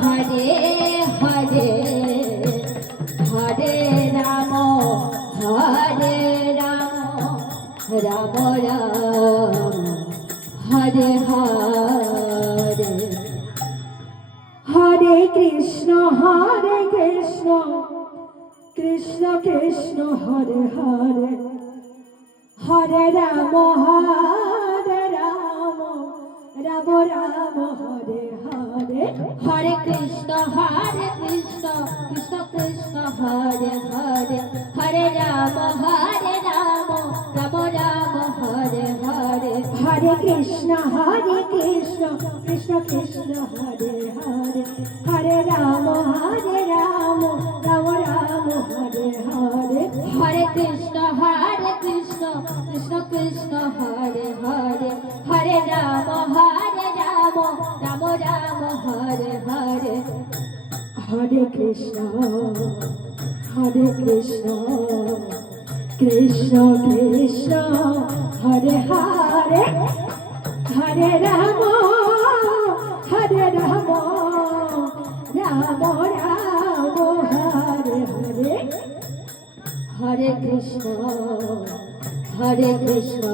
Hare Hare Hare Ram Ram Ram Hare Hare Hare Krishna Krishna Krishna Hare Hare Hare Ram Ram Ram Hare Hare Hare Krishna Krishna Krishna Hare Hare Hare Ram Ram Ram Hare Hare Hare Krishna Krishna Krishna Hare Hare Hare Ram Ram Ram Hare Hare Hare Krishna Krishna Krishna Hare Hare Hare Ram Ram Ram Hare Hare Hare Krishna Krishna Krishna Hare Hare Hare Ram Ram Ram Hare Hare Hare Krishna